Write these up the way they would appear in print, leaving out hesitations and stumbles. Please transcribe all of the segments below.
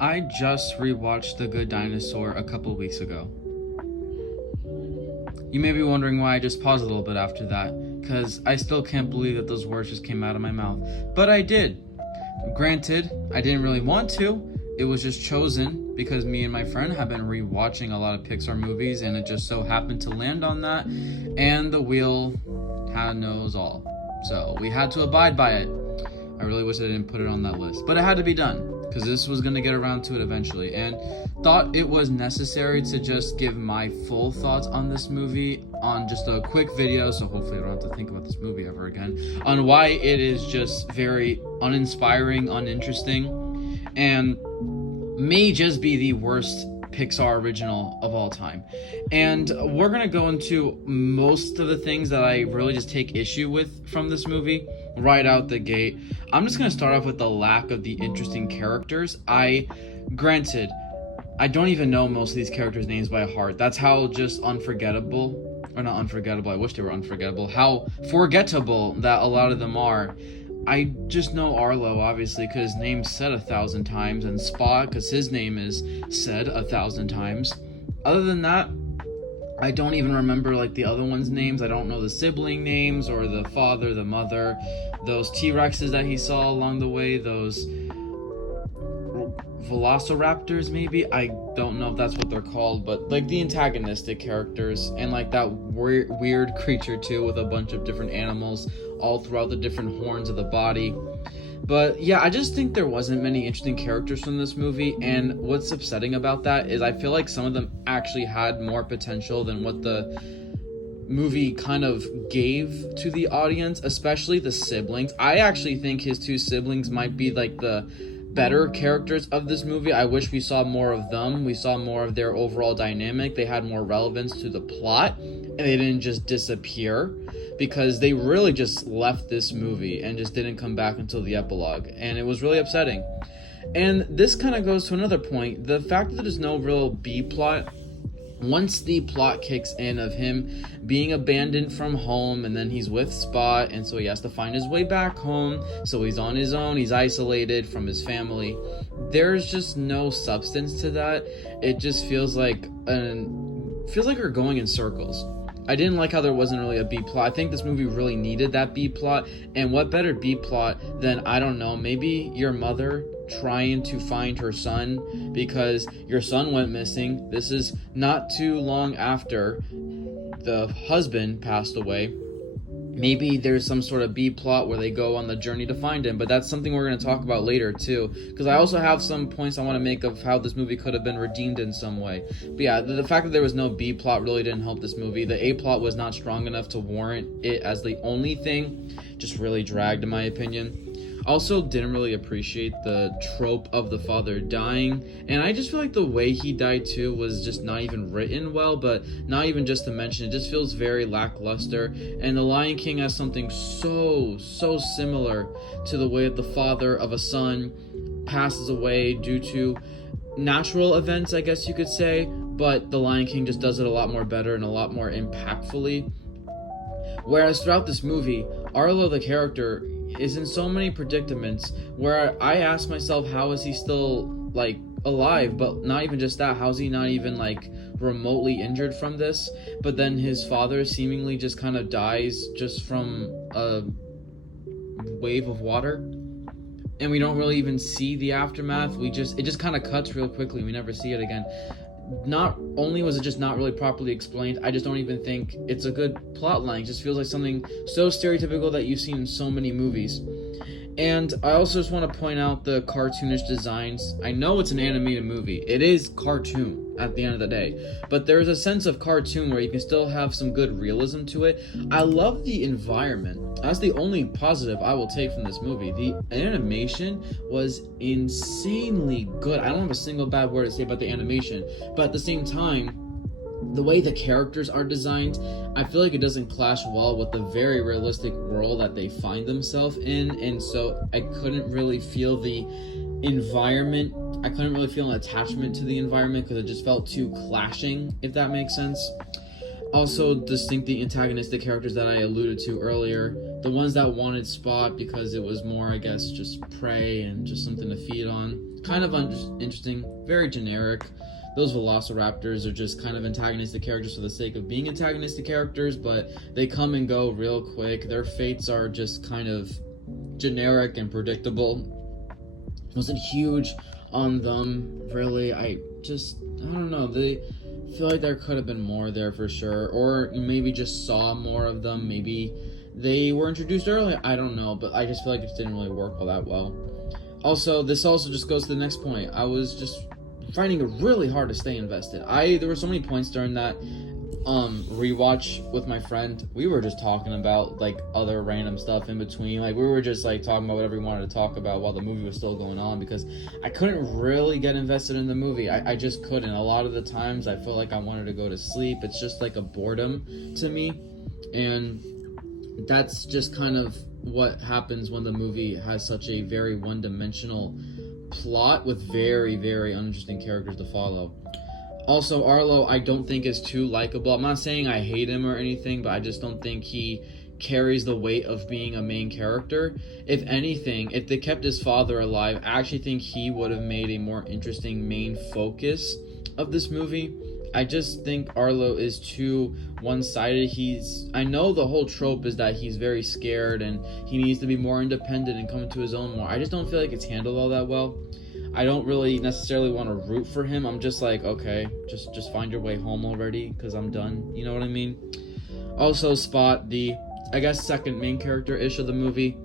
I just rewatched The Good Dinosaur a couple weeks ago. You may be wondering why I just paused a little bit after that, because I still can't believe that those words just came out of my mouth. But I did. Granted, I didn't really want to. It was just chosen because me and my friend have been rewatching a lot of Pixar movies, and it just so happened to land on that, and the wheel knows all. So we had to abide by it. I really wish I didn't put it on that list, but it had to be done because this was going to get around to it eventually, and thought it was necessary to just give my full thoughts on this movie on just a quick video, so hopefully I don't have to think about this movie ever again, on why it is just very uninspiring, uninteresting, and may just be the worst Pixar original of all time. And we're going to go into most of the things that I really just take issue with from this movie right out the gate. I'm just going to start off with the lack of the interesting characters. Granted, I don't even know most of these characters' names by heart. That's how just unforgettable, or not unforgettable, I wish they were unforgettable, how forgettable that a lot of them are. I just know Arlo, obviously, because his name's said 1,000 times, and Spot, because his name is said 1,000 times. Other than that, I don't even remember, like, the other ones' names. I don't know the sibling names, or the father, the mother, those T-Rexes that he saw along the way, those velociraptors, maybe? I don't know if that's what they're called, but, like, the antagonistic characters, and, like, that weird creature, too, with a bunch of different animals all throughout the different horns of the body. But yeah, I just think there wasn't many interesting characters from this movie, and what's upsetting about that is I feel like some of them actually had more potential than what the movie kind of gave to the audience, especially the siblings. I actually think his two siblings might be like the better characters of this movie. I wish we saw more of them. We saw more of their overall dynamic. They had more relevance to the plot, and they didn't just disappear, because they really just left this movie and just didn't come back until the epilogue, and it was really upsetting. And this kind of goes to another point, the fact that there's no real B-plot. Once the plot kicks in of him being abandoned from home, and then he's with Spot, and so he has to find his way back home, so he's on his own, he's isolated from his family, there's just no substance to that. It just feels like we're going in circles. I didn't like how there wasn't really a B-plot. I think this movie really needed that B-plot, and what better B-plot than, I don't know, maybe your mother trying to find her son because your son went missing. This is not too long after the husband passed away. Maybe there's some sort of B-plot where they go on the journey to find him, but that's something we're going to talk about later too, because I also have some points I want to make of how this movie could have been redeemed in some way. But yeah, the fact that there was no B-plot really didn't help this movie. The A-plot was not strong enough to warrant it as the only thing, just really dragged in my opinion. Also didn't really appreciate the trope of the father dying, and I just feel like the way he died too was just not even written well, but not even just to mention, it just feels very lackluster. And The Lion King has something so similar to the way that the father of a son passes away due to natural events, I guess you could say, but The Lion King just does it a lot more better and a lot more impactfully. Whereas throughout this movie, Arlo the character is in so many predicaments where I ask myself, how is he still, like, alive? But not even just that, how is he not even, like, remotely injured from this? But then his father seemingly just kind of dies just from a wave of water, and we don't really even see the aftermath. It just kind of cuts real quickly. We never see it again. Not only was it just not really properly explained, I just don't even think it's a good plot line. It just feels like something so stereotypical that you've seen in so many movies. And I also just want to point out the cartoonish designs. I know it's an animated movie. It is cartoon at the end of the day. But there's a sense of cartoon where you can still have some good realism to it. I love the environment. That's the only positive I will take from this movie. The animation was insanely good. I don't have a single bad word to say about the animation. But at the same time, the way the characters are designed, I feel like it doesn't clash well with the very realistic world that they find themselves in, and so I couldn't really feel the environment. I couldn't really feel an attachment to the environment because it just felt too clashing, if that makes sense. Also, distinctly antagonistic characters that I alluded to earlier, the ones that wanted Spot because it was more, I guess, just prey and just something to feed on. kind of interesting, very generic. Those velociraptors are just kind of antagonistic characters for the sake of being antagonistic characters, but they come and go real quick. Their fates are just kind of generic and predictable. Wasn't huge on them, really. I don't know. They feel like there could have been more there for sure, or maybe just saw more of them. Maybe they were introduced early. I don't know, but I just feel like it didn't really work all that well. Also, this also just goes to the next point. I was just finding it really hard to stay invested. There were so many points during that rewatch with my friend. We were just talking about like other random stuff in between. Like we were just like talking about whatever we wanted to talk about while the movie was still going on, because I couldn't really get invested in the movie. I just couldn't. A lot of the times I felt like I wanted to go to sleep. It's just like a boredom to me, and that's just kind of what happens when the movie has such a very one-dimensional plot with very, very uninteresting characters to follow. Also, Arlo, I don't think is too likable. I'm not saying I hate him or anything, but I just don't think he carries the weight of being a main character. If anything, if they kept his father alive, I actually think he would have made a more interesting main focus of this movie. I just think Arlo is too one-sided. I know the whole trope is that he's very scared and he needs to be more independent and come into his own more. I just don't feel like it's handled all that well. I don't really necessarily want to root for him. I'm just like, okay, just find your way home already, because I'm done. You know what I mean? Also, Spot, the, I guess, second main character-ish of the movie.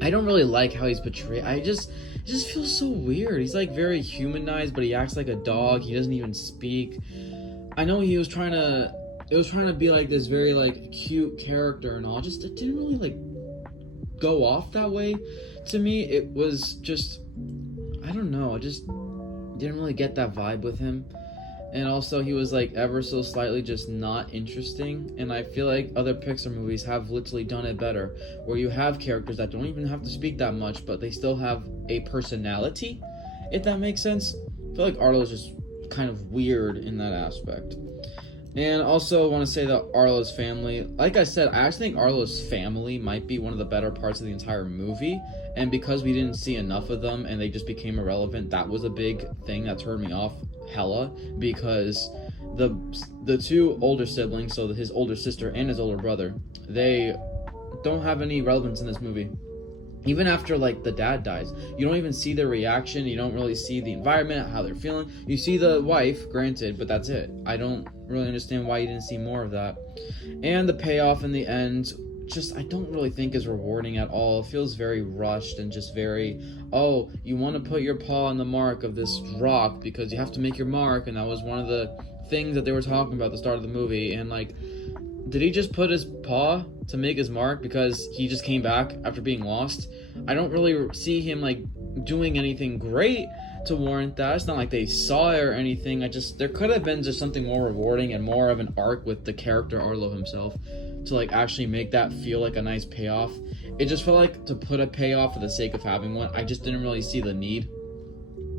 I don't really like how he's portrayed. It just feels so weird. He's like very humanized, but he acts like a dog. He doesn't even speak. I know it was trying to be like this very like cute character and all. It didn't really like go off that way to me. It was just, I don't know. I just didn't really get that vibe with him. And also, he was like ever so slightly just not interesting. And I feel like other Pixar movies have literally done it better, where you have characters that don't even have to speak that much, but they still have a personality, if that makes sense. I feel like Arlo is just kind of weird in that aspect. And also, I want to say that Arlo's family, like I said, I actually think Arlo's family might be one of the better parts of the entire movie. And because we didn't see enough of them and they just became irrelevant, that was a big thing that turned me off hella, because the two older siblings, so his older sister and his older brother, they don't have any relevance in this movie. Even after like the dad dies, you don't even see their reaction. You don't really see the environment, how they're feeling. You see the wife, granted, but that's it. I don't really understand why you didn't see more of that. And the payoff in the end, I don't really think is rewarding at all. It feels very rushed and just very, oh, you want to put your paw on the mark of this rock because you have to make your mark, and that was one of the things that they were talking about at the start of the movie. And like, did he just put his paw to make his mark because he just came back after being lost? I don't really see him like doing anything great to warrant that. It's not like they saw it or anything. There could have been just something more rewarding and more of an arc with the character Arlo himself to like actually make that feel like a nice payoff. It just felt like to put a payoff for the sake of having one. I just didn't really see the need.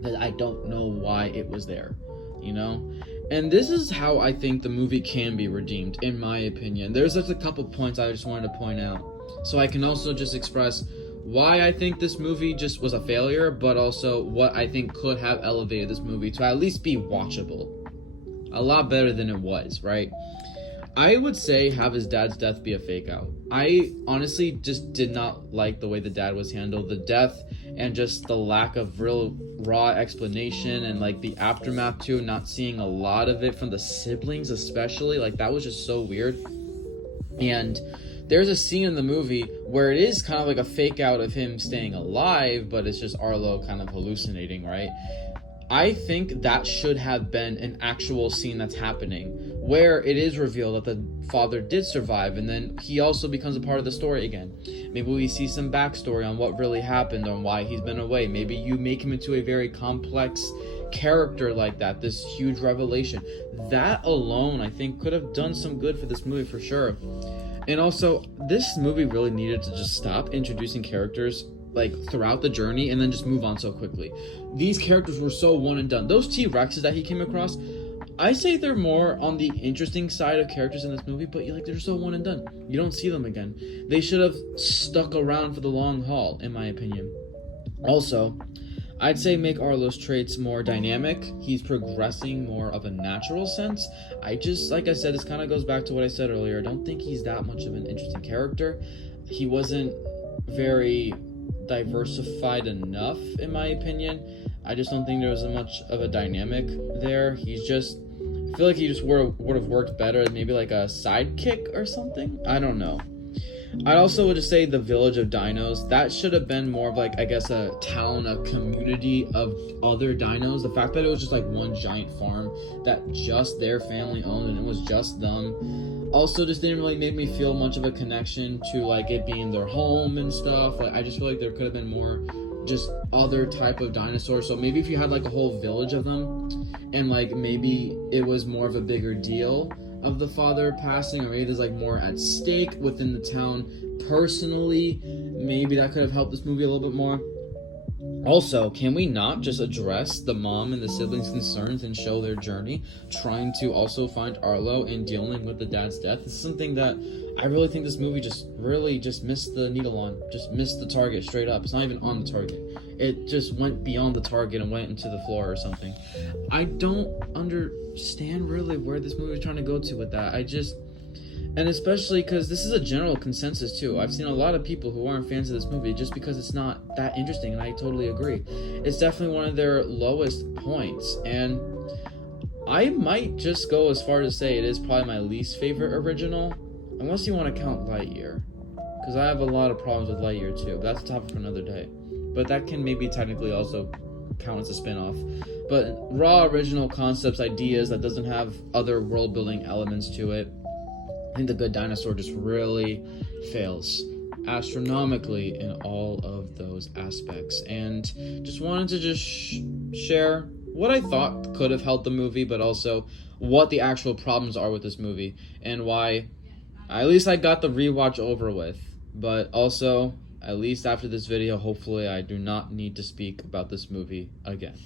That I don't know why it was there, you know? And this is how I think the movie can be redeemed, in my opinion. There's just a couple points I just wanted to point out, so I can also just express why I think this movie just was a failure, but also what I think could have elevated this movie to at least be watchable. A lot better than it was, right? I would say have his dad's death be a fake out. I honestly just did not like the way the dad was handled. The death and just the lack of real raw explanation and like the aftermath too, not seeing a lot of it from the siblings especially, like that was just so weird. And there's a scene in the movie where it is kind of like a fake out of him staying alive, but it's just Arlo kind of hallucinating, right? I think that should have been an actual scene that's happening, where it is revealed that the father did survive, and then he also becomes a part of the story again. Maybe we see some backstory on what really happened, on why he's been away. Maybe you make him into a very complex character like that, this huge revelation. That alone, I think, could have done some good for this movie for sure. And also, this movie really needed to just stop introducing characters like throughout the journey and then just move on so quickly. These characters were so one and done. Those T-Rexes that he came across, I say they're more on the interesting side of characters in this movie, but they're so one and done. You don't see them again. They should have stuck around for the long haul, in my opinion. Also, I'd say make Arlo's traits more dynamic. He's progressing more of a natural sense. I just, like I said, this kind of goes back to what I said earlier. I don't think he's that much of an interesting character. He wasn't very diversified enough, in my opinion. I just don't think there was much of a dynamic there. He's just, I feel like he just would have worked better, maybe like a sidekick or something. I don't know. I'd also would just say the village of dinos, that should have been more of like, I guess, a town, a community of other dinos. The fact that it was just like one giant farm that just their family owned and it was just them also just didn't really make me feel much of a connection to like it being their home and stuff. Like, I just feel like there could have been more just other type of dinosaurs. So maybe if you had like a whole village of them and like maybe it was more of a bigger deal of the father passing, or maybe there's like more at stake within the town personally, maybe that could have helped this movie a little bit more. Also, can we not just address the mom and the siblings' concerns and show their journey trying to also find Arlo and dealing with the dad's death? This is something that I really think this movie just missed the needle on, just missed the target straight up. It's not even on the target. It just went beyond the target and went into the floor or something. I don't understand really where this movie is trying to go to with that. And especially because this is a general consensus too. I've seen a lot of people who aren't fans of this movie just because it's not that interesting, and I totally agree. It's definitely one of their lowest points, and I might just go as far as to say it is probably my least favorite original, unless you want to count Lightyear, because I have a lot of problems with Lightyear too. But that's a topic for another day. But that can maybe technically also count as a spin-off. But raw original concepts, ideas that doesn't have other world-building elements to it, I think The Good Dinosaur just really fails astronomically in all of those aspects. And just wanted to just share what I thought could have helped the movie, but also what the actual problems are with this movie and why at least I got the rewatch over with. But also, at least after this video, hopefully I do not need to speak about this movie again.